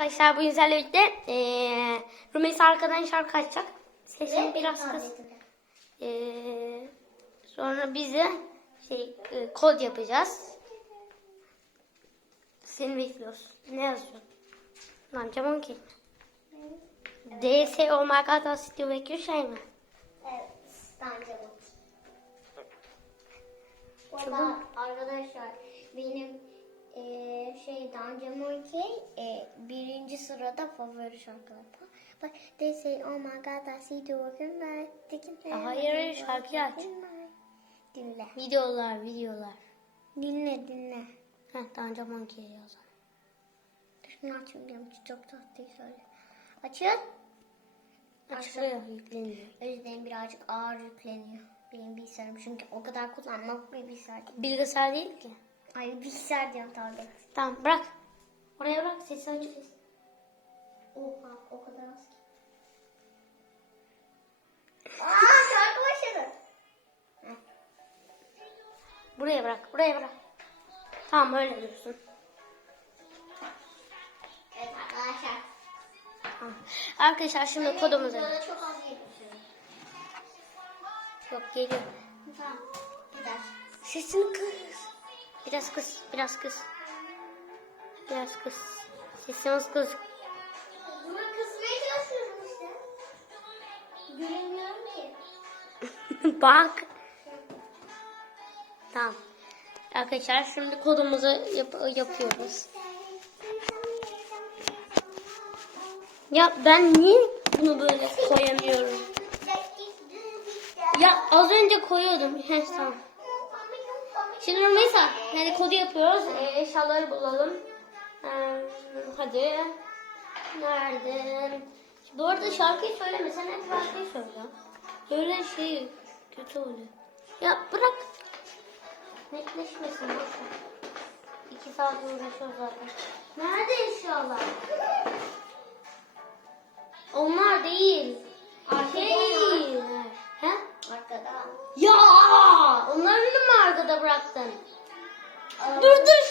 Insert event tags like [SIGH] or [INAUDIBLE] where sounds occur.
Arkadaşlar bu sizlerle birlikte eee Rümeysa arkadan şarkı açacak. Sesini biraz kıs. Eee, sonra bize şey e, kod yapacağız. Seni bekliyoruz. Ne yazıyorsun? Lan camon ki. DS oh my god still bekliyor şey mi? Evet, bence bu. Arkadaşlar benim eee şey Dance Monkey eee, birinci sırada favori şarkılarım. Bak they say oh my god I see you walking by. Taking Ya hayır, hayır, şarkıyı aç. Dinle. Videolar, videolar. Dinle dinle. Heh, daha önce monkey'e yazalım. Dur şunu açayım çok tatlı söyle. Açın. Açılıyor, yükleniyor. Yüzden birazcık ağır yükleniyor. Benim bilgisayarım çünkü o kadar kullanmak bir bilgisayar değil. Bilgisayar değil ki. Ay bilgisayar diyorum tablet. Tamam bırak. Oraya bırak sesi aç. Oha o kadar az ki. Aa şarkı başladı. Buraya bırak, buraya bırak. Tamam öyle dursun. Evet arkadaşlar. Tamam. Arkadaşlar şimdi kodumuzu. Burada çok az yapmışım. Yok geliyor. Tamam. Gider. Sesini kıs. Biraz kıs, biraz kıs. Biraz kıs. Sesimiz kız. Bunu kısmaya çalışıyorum işte. Göremiyorum ki. [LAUGHS] Bak. Tamam. Arkadaşlar şimdi kodumuzu yap- yapıyoruz. Ya ben niye bunu böyle koyamıyorum? Ya az önce koyuyordum. Heh, tamam. Şimdi mesela hadi kodu yapıyoruz. E, eşyaları bulalım. Ee, hadi. Nerede? Bu arada şarkıyı söyleme. Sen hep şarkıyı söyle. Böyle şey kötü oluyor. Ya bırak. Netleşmesin. boş ver. İki saat uğraşıyoruz zaten. Nerede eşyalar? yaptın. Dur dur